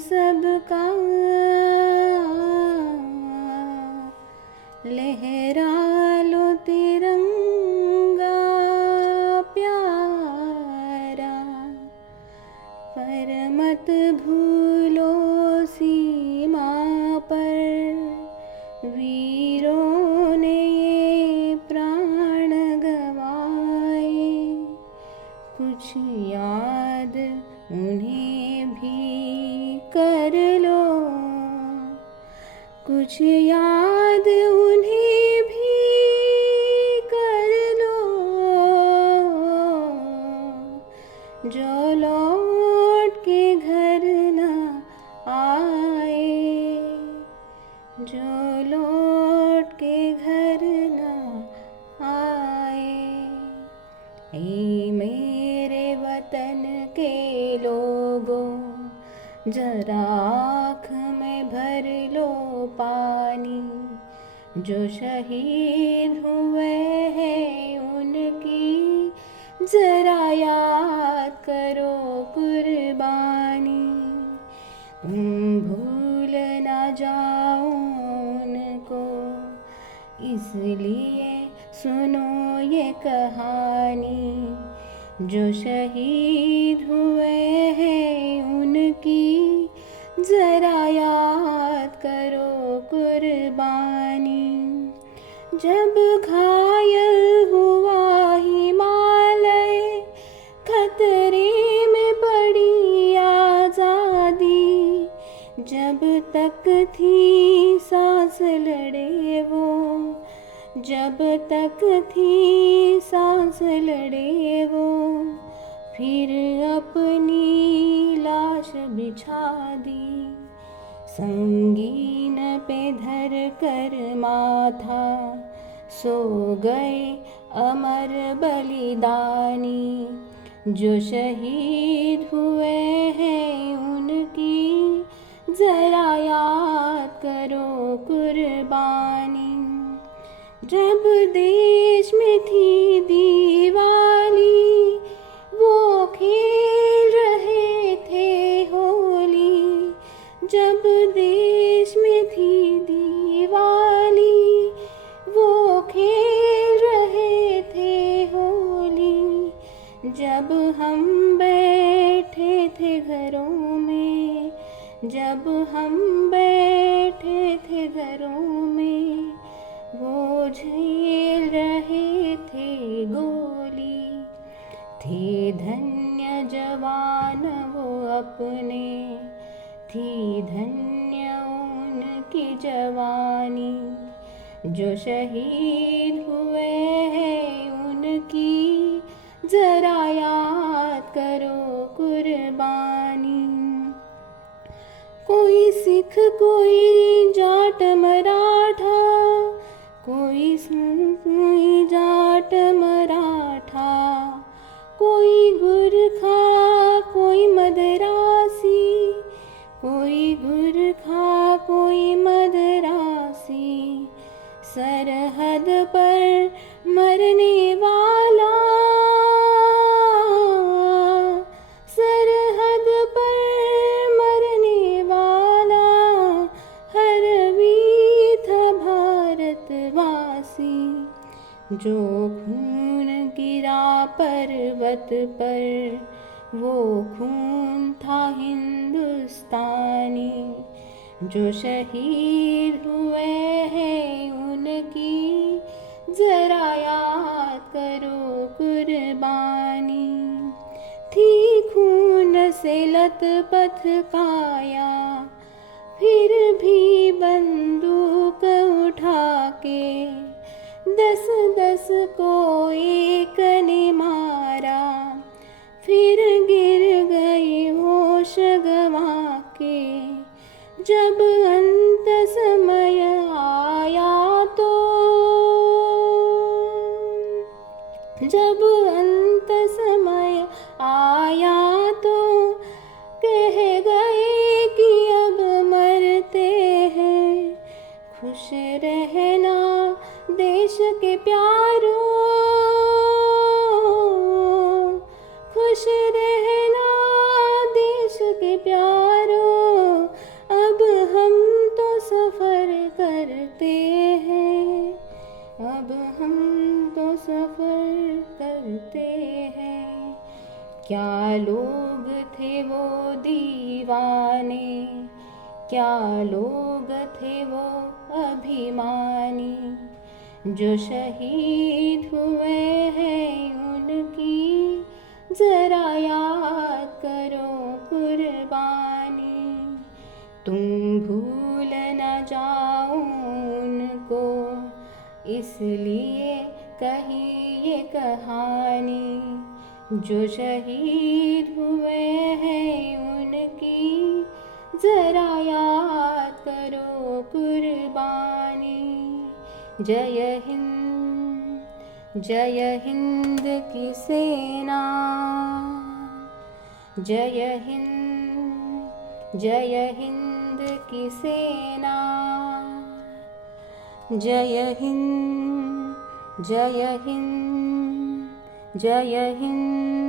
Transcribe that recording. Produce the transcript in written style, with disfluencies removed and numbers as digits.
सबका लहरा लो तिरंगा प्यारा, पर मत भूलो सीमा पर वीरों ने ये प्राण गवाए। कुछ याद उन्हें भी कर लो, कुछ याद उन्हें भी कर लो, जो लौट के घर न आए, जो लौट के घर न आए। ऐ मेरे वतन के लोगों, जरा आँख में भर लो पानी। जो शहीद हुए हैं उनकी जरा याद करो कुर्बानी। तुम भूल ना जाओ उनको, इसलिए सुनो ये कहानी। जो शहीद हुए हैं उनकी जरा याद करो कुर्बानी। जब घायल हुआ हिमालय, खतरे में पड़ी आज़ादी, जब तक थी सांस लड़े वो, जब तक थी सांस लड़े वो, फिर अपनी लाश बिछा दी। संगीन पे धर कर माथा सो गए अमर बलिदानी। जो शहीद हुए हैं उनकी जरा याद करो कुर्बानी। जब देश में थी दिवाली, वो खेल रहे थे होली। जब देश में थी दिवाली, वो खेल रहे थे होली। जब हम बैठे थे घरों में, जब हम बैठे थे घरों में, वो झेल रहे थे गोली। थे धन्य जवान वो अपने, थी धन्य उनकी जवानी। जो शहीद हुए हैं उनकी जरा याद करो कुर्बानी। कोई सिख कोई जाट मराठा, कोई जाट मराठा, कोई गुरखा कोई मदरासी, कोई गुरखा कोई मदरासी। सरहद पर मरने वाला, सरहद पर मरने वाला, हर वीर था भारतवासी। जो खून गिरा पर्वत पर, वो खून था हिंदुस्तानी। जो शहीद हुए हैं उनकी जरा याद करो कुर्बानी। थी खून से लथपथ काया, फिर भी बंदूक उठा के 10-10 को एक ने मारा। फिर गिर गई होश गंवा के, जब अंत समय आया तो, जब अंत समय आया तो कह गए कि अब मरते हैं। खुश रहना देश के प्यारों, खुश रहना देश के प्यारों। अब हम तो सफ़र करते हैं। क्या लोग थे वो दीवाने, क्या लोग थे वो अभिमानी, जो शहीद हुए हैं उनकी ज़रा याद करो कुर्बानी। तुम भूल न जाओ उनको, इसलिए कही ये कहानी, जो शहीद हुए हैं उनकी ज़रा याद करो कुर्बानी। जय हिंद की सेना, जय हिंद की सेना, जय हिंद, जय हिंद, जय हिंद।